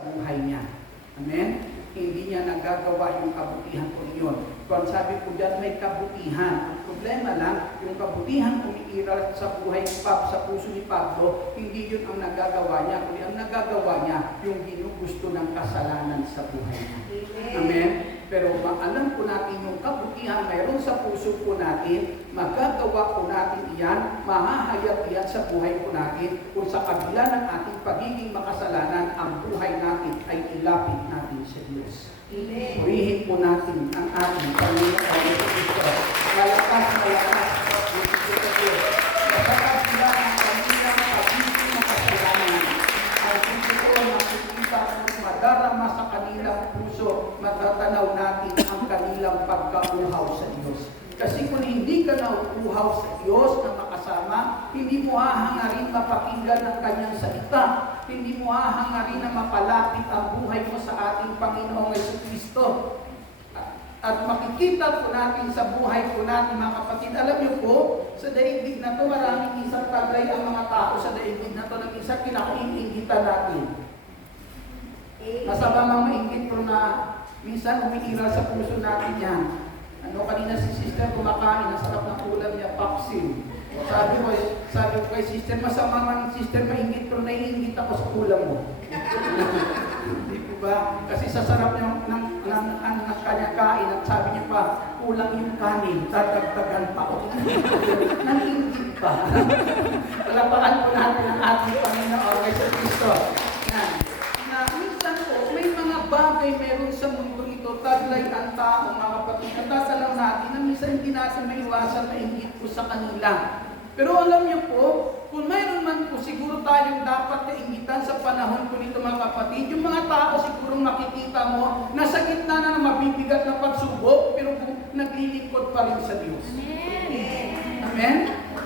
buhay niya. Amen? Hindi niya nagagawa yung kabutihan ko iyon. Kung sabi ko dyan, may kabutihan. Ang problema lang, yung kabutihan umiiral sa buhay ni Pablo, sa puso ni Pablo, hindi yun ang nagagawa niya. Kundi ang nagagawa niya, yung ginugusto ng kasalanan sa buhay niya. Amen? Pero maalam po natin yung kabutihan mayroon sa puso po natin, magagawa po natin iyan, mahahayag iyan sa buhay po natin, kung sa kabila ng ating pagiging makasalanan, ang buhay natin ay ilapit natin sa Diyos. Purihin po natin ang ating Panginoon Kristo. Malakas, malakas. Sa kabila ng kanilang pagiging makasalanan, ang puso makikita kung madarama sa kanilang puso, matatanaw natin ang kanilang pagkauhaw sa Diyos. Kasi kung hindi ka nauuhaw sa Diyos na makasama, hindi mo hahangarin mapakinggan ang kanyang salita. Hindi mo hahangarin na mapalapit ang buhay mo sa ating Panginoong Jesucristo. At makikita po natin sa buhay po natin, mga kapatid. Alam niyo po, sa daigdig na to, maraming isang tagay ang mga tao sa daigdig na to na minsan kinakaingitan natin. Masama mang maingit pero na minsan umiiral sa puso natin yan. Kanina si sister kumakain, ang sarap ng ulam niya, papsil. Sabi ko kay sister, masama man sister maingit pero naiingit ako sa ulam mo. Di ba? Kasi sa sarap niya ng kanya kain at sabi niya pa, kulang yung kanin, tatagtagan pa ako. Nangingit pa. Palapakan po natin ang ating Panginoon Jesucristo. Na minsan po, may mga bagay meron sa mundo ito, taglay ang tao, mga kapatid. Natatalaw natin na minsan hindi natin maiwasan na ingit po sa kanila. Pero alam niyo po, kung mayroon man po siguro tayong dapat kaingitan sa panahon po nito, mga kapatid, yung mga tao siguro makikita mo, nasa gitna na ng mabibigat na pagsubok, pero kung naglilingkod pa rin sa Diyos. Amen? Amen?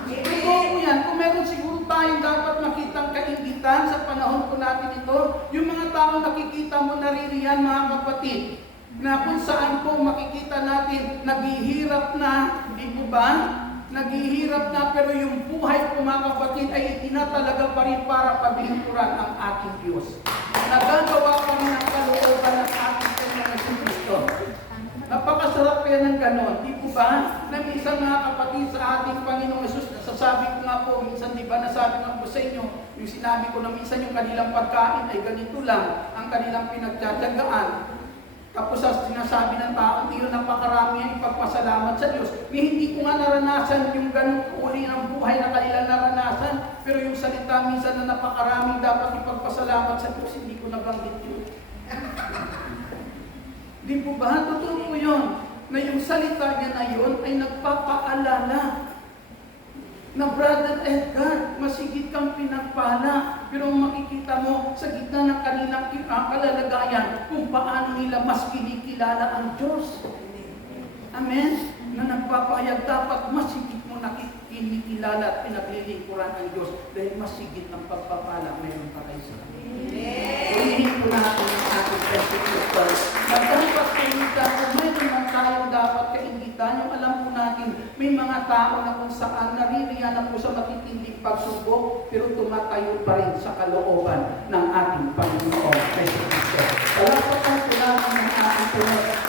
Totoo po yan. Kung meron siguro tayong dapat makitang kaingitan sa panahon po natin ito, yung mga tao nakikita mo naririyan, mga kapatid, na kung saan po makikita natin, naghihirap na, di po ba? Naghihirap na, pero yung buhay po, mga kapatid, ay itinatalaga pa rin para paglingkuran ang ating Diyos. Nagagawa pa rin ang kalooban ng ating Panginoon Jesucristo. Napakasarap yan ng ganon. Di po ba? Na minsan, mga kapatid, sa ating Panginoong Jesus, nasasabi ko nga po, minsan di ba nasabi nga po sa inyo, yung sinabi ko na minsan yung kanilang pagkain ay ganito lang, ang kanilang pinagtsatsagaan. Tapos sa sinasabi ng tao, iyon napakarami ang ipagpasalamat sa Diyos. Hindi ko nga naranasan yung ganung uri ng buhay na kanilang naranasan, pero yung salita minsan na napakaraming dapat ipagpasalamat sa Diyos, hindi ko nabanggit yun. Di po ba? Totoo po yun, na yung salita niya na yun ay nagpapaalala na Brother Edgar, masigit kang pinagpala, pero makikita mo sa gitna ng kanilang kalalagayan kung paano nila mas kinikilala ang Diyos. Amen? Na nagpapayag dapat masigit mo kinikilala at pinaglilingkuran ang Diyos dahil masigit ang pagpapala mayroon pa kayo sa kanila. Purihin po natin ang ating Pentecostal. Nagdapat kaingitan, kung mayroon man tayong dapat kaingitan, yung alam po natin, may mga tao na kung saan naririyan na po sa matitinding pagsubok, pero tumatayo pa rin sa kalooban ng ating Panginoon Jesucristo. Palapatan po natin ang ating Panginoon.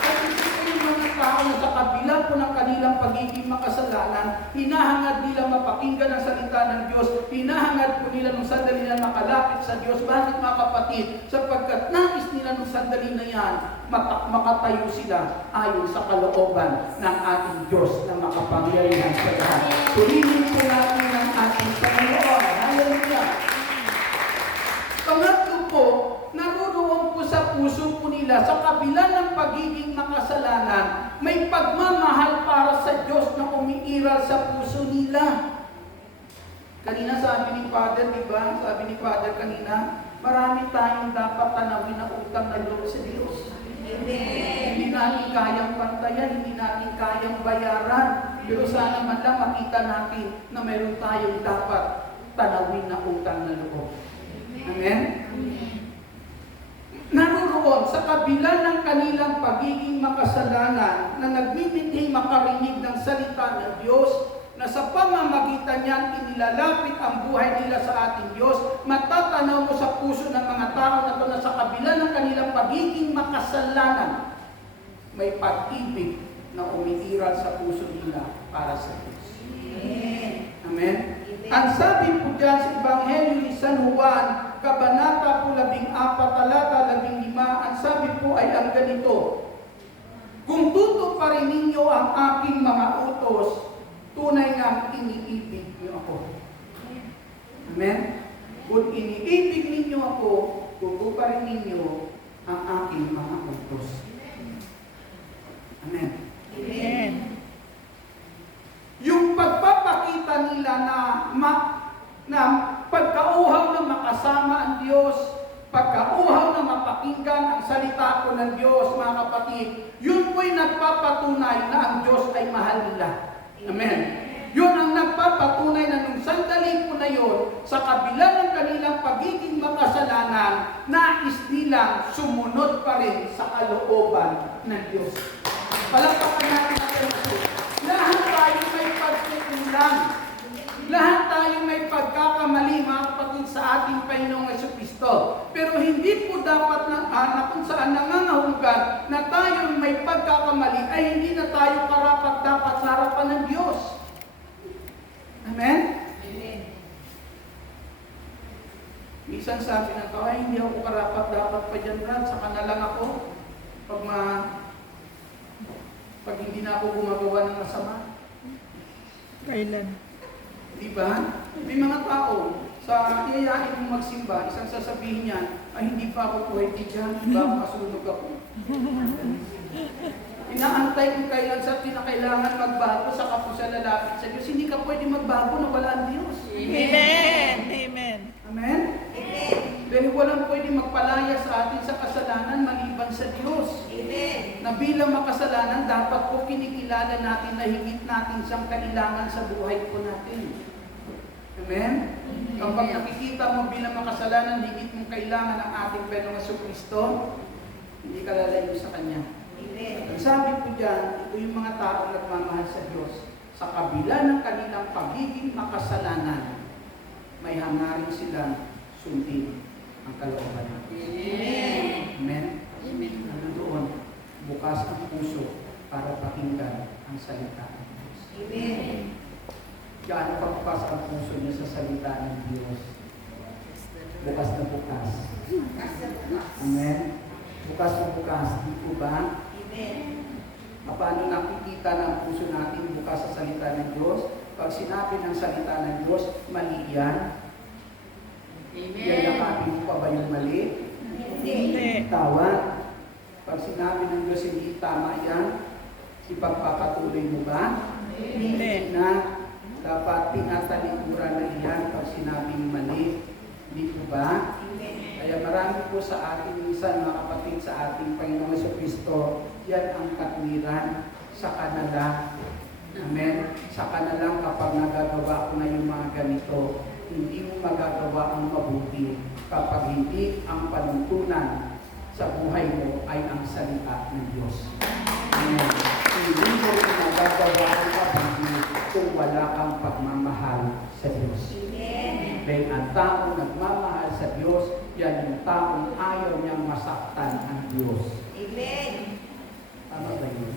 Tao na sa kabila po ng kanilang pagiging makasalanan, hinahangad nila mapakinggan ang salita ng Diyos, hinahangad po nila nung sandali na makalapit sa Diyos. Bakit, mga kapatid? Sapagkat nais nila nung sandali na yan, makatayo sila ayon sa kalooban ng ating Diyos na makapangyarihan sa lahat. Purihin po natin ang ating Panginoon. Hallelujah! Pangatlo po, naruroon po sa puso po nila, sa kabila ng pagiging makasalanan, may pagmamahal para sa Diyos na umiiral sa puso nila. Kanina sabi ni Father, di ba? Sabi ni Father kanina, marami tayong dapat tanawin na utang na loob sa Diyos. Hindi natin kayang pantayan, hindi natin kayang bayaran. Pero sana man lang makita natin na mayroon tayong dapat tanawin na utang na loob. Amen? Naruroon sa kabila ng kanilang pagiging makasalanan na nagmimiting makarinig ng salita ng Diyos, na sa pamamagitan niyan inilalapit ang buhay nila sa ating Diyos, matatanaw mo sa puso ng mga tao na ito na sa kabila makasalanan, may pag-ibig na umiiral sa puso nila para sa Diyos. Amen? Ang sabi po dyan sa Ebanghelyo ni San Juan, Kabanata po 14, talata 15, ang sabi po ay ang ganito, kung tutuparin ninyo ang aking mga utos, tunay nga iniibig niyo ako. Amen? Kung iniibig ninyo ako, tutuparin ninyo ang aking mga utos. Amen? Amen. Yung pagpapakita nila na pagkauhaw na makasama ang Diyos, pagkauhaw na mapakinggan ang salita ko ng Diyos, mga kapatid, yun po'y nagpapatunay na ang Diyos ay mahal nila. Amen. Yun ang nagpapatunay na nung sandali po na yun, sa kabila ng kanilang pagiging makasalanan, nais nilang sumunod pa rin sa kalooban ng Diyos. Palakpakan natin natin ito. Lahat tayo may pagkukulang. Lahat tayo may pagkakamali, mga kapatid, sa ating Panginoong Jesucristo. Pero hindi po dapat na kung saan nangangahulugan na tayo may pagkakamali ay hindi na tayo karapat-dapat sa harapan ng Diyos. Amen? Amen. Minsan sabi ng tao, ay hindi ako karapat-dapat pa dyan, Brad. Saka na lang ako pag hindi na ako gumagawa ng masama. Kailan? Diba? May mga tao, sa iyayain mong magsimba, isang sasabihin niya, ay hindi pa ako pwede dyan, baka masunog ako. Inaantay kung kailan sa pinakailangan magbago, saka po sa lalapit sa Diyos. Hindi ka pwede magbago na wala ang Diyos. Amen. Amen. Amen? Amen. Dahil walang pwede magpalaya sa atin sa kasalanan maliban sa Diyos. Amen. Na bilang makasalanan, dapat po kinikilala natin na higit natin siyang kailangan sa buhay po natin. Amen? Kapag nakikita mo bilang makasalanan, higit mong kailangan ang ating Panginoong Jesucristo, hindi ka lalayo sa Kanya. Amen. Ang sabi po dyan, ito yung mga taong nagmamahal sa Diyos. Sa kabila ng kanilang pagiging makasalanan, may hangarin silang sundin ang kalooban natin. Amen. Amen? Amen. Ano doon? Bukas ang puso para pakinggan ang salita ng Diyos. Amen. Gaano pa bukas ang puso niya sa salita ng Diyos? Bukas na bukas. Amen? Bukas na bukas. Di po ba? Amen. Paano nakikita ng puso natin bukas sa salita ng Diyos? Pag sinabi ng salita ng Diyos, mali yan. Yan nakapin mo pa ba yung mali? Hindi. Tawad. Pag sinabi ng Diyos, hindi tama yan, ipagpapatuloy mo ba? Hindi. Na dapat tinatalikuran na iyan pag sinabing mali. Hindi po ba? Kaya marami po sa ating minsan, mga kapatid, sa ating Panginoong Jesucristo, yan ang katwiran sa kanila. Amen? Sa kanilang kapag nagagawa ko na yung mga ganito, hindi mo magagawa ang mabuti kapag hindi ang panuntunan sa buhay mo ay ang salita ng Diyos. Amen. Hindi mo rin magagawa ang mabuti kung wala kang pagmamahal sa Diyos. Dahil ang taong nagmamahal sa Diyos, yan yung taong ayaw niyang masaktan ang Diyos. Amen. Tama ba yun?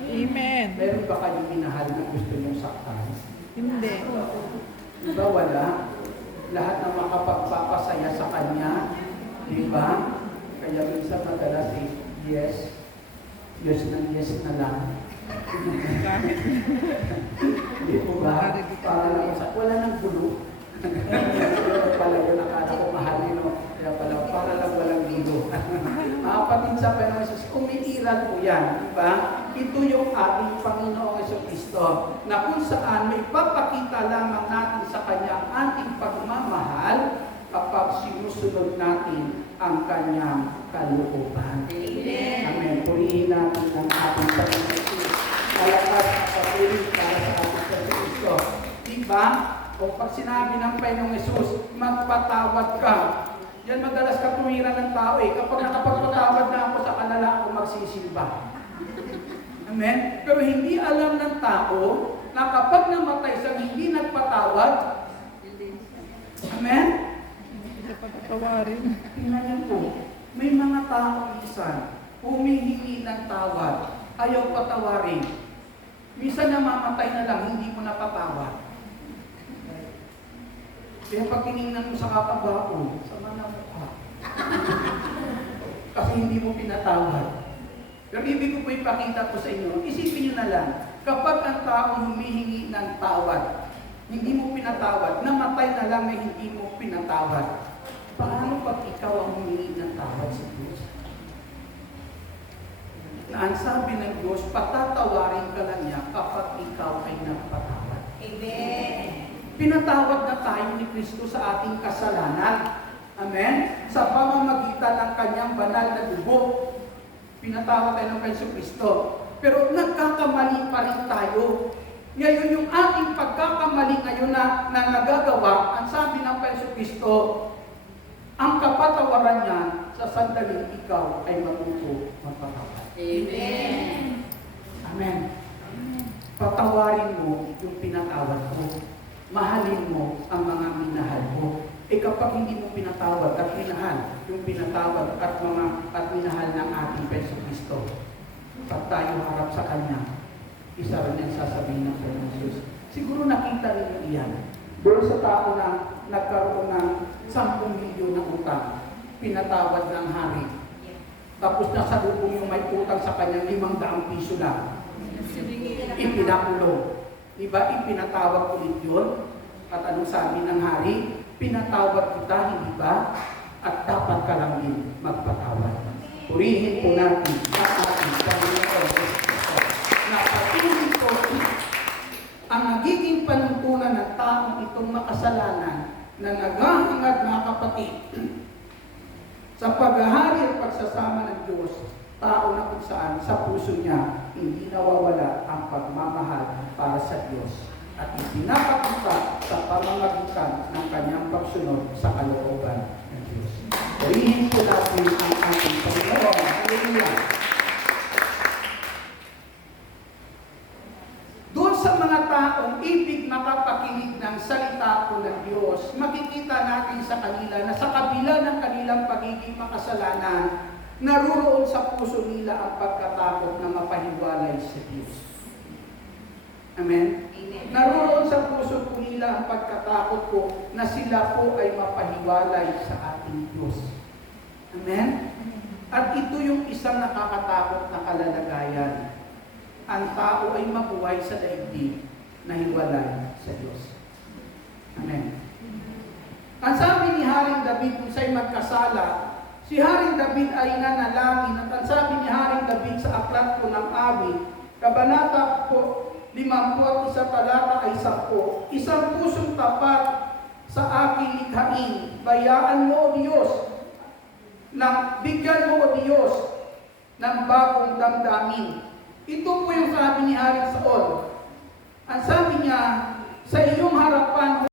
Amen. Meron ba kayong minahal na gusto niyong saktan? Hindi. Di ba wala? Lahat na makapagpapasaya sa Kanya, di ba? Kaya minsan madalas yes, yes na lang. Di po ba? Para lang sa wala nang gulo. Kaya pala yun akala ko mahalin, no? Kaya pala, para lang walang gulo. Kapatid sa Panginoon Jesus, umiiral po yan, di ba? Ito yung ating Panginoong Jesucristo na kung saan may papakita lamang natin sa Kanya ang ating pagmamahal kapag sinusunod natin ang Kanyang kalooban. Amen. Amen. Purihin natin ang ating Panginoong Jesus. Malakas at papuri para sa ating Panginoong Kristo. Diba? O pag sinabi ng Panginoong Jesus, magpatawad ka. Yan madalas katuwiran ng tao eh. Kapag nakapagpatawad na ako, sa kanila ako magsisimba. Amen? Pero hindi alam ng tao na kapag namatay sa hindi nagpatawad, amen? Hindi pagkatawarin. Tingnan niyo po, may mga tao minsan, humihingi ng tawad, ayaw patawarin. Minsan namamatay na lang, hindi mo napatawad. Kaya pag tinignan mo sa kakabao, sama na mukha. Kasi hindi mo pinatawad. Pero ibig ko po ipakita ko sa inyo, isipin nyo na lang, kapag ang tao humihingi ng tawad, hindi mo pinatawad, namatay na lang na hindi mo pinatawad. Paano pag ikaw ang humingi ng tawad sa Diyos? Na ang sabi ng Diyos, patatawarin ka lang niya kapag ikaw ay nagpatawad. Amen. Pinatawad na tayo ni Kristo sa ating kasalanan. Amen? Sa pamamagitan ng kanyang banal na dugo, pinatawad tayo ng Kristo. Pero nagkakamali pa rin tayo. Ngayon, yung ating pagkakamali ngayon na nagagawa, ang sabi ng Kristo, ang kapatawaran niya sa sandaling ikaw ay matuto magpatawad. Amen. Amen. Patawarin mo yung pinatawad ko. Mahalin mo ang mga minahal mo. Kapag hindi mo pinatawad at minahal yung pinatawad at minahal ng ating Kristo, pag tayo harap sa Kanya, isa rin ang sasabihin ng Panginoon Jesus. Siguro nakita ninyo iyan. Doon sa tao na nagkaroon ng 10 milyon na utang, pinatawad ng hari. Tapos nasalubong yung may utang sa kanya 500 piso lang. Ipinakulong. Diba? Ipinatawag ulit yun. At anong sabi ng hari? Pinatawad kita, hindi ba? At dapat ka lang din magpatawad. Purihin po natin ang ating Panginoon na patuloy ko ang nagiging panuntunan ng taong itong makasalanan na naghahangad, mga kapatid, sa paghahari at pagsasama ng Diyos, tao na kung saan sa puso niya hindi nawawala ang pagmamahal para sa Diyos at ipinapakita sa pamamagitan ng kanyang pagsunod sa kalooban ng Diyos. Purihin po natin ang ating Panginoon. Hallelujah! Doon sa mga taong ibig makapakinig ng salita po ng Diyos, makikita natin sa kanila na sa kabila ng kanilang pagiging makasalanan, naruroon sa puso nila ang pagkatakot na mapahiwalay sa Diyos. Amen? Amen. Naroon sa puso po nila ang pagkatakot po na sila po ay mapahiwalay sa ating Diyos. Amen? At ito yung isang nakakatakot na kalalagayan. Ang tao ay mabuhay sa daigdig na hiwalay sa Diyos. Amen? Ang sabi ni Haring David kung siya'y magkasala, si Haring David ay nanalangin at ang sabi ni Haring David sa aklat po ng awit, kabanata po 51 talata ay 10, isang pusong tapat sa aking likhain, bayaan mo o Diyos, bigyan mo o Diyos ng bagong damdamin. Ito po yung sabi ni Haring Saul. Ang sabi niya, sa iyong harapan o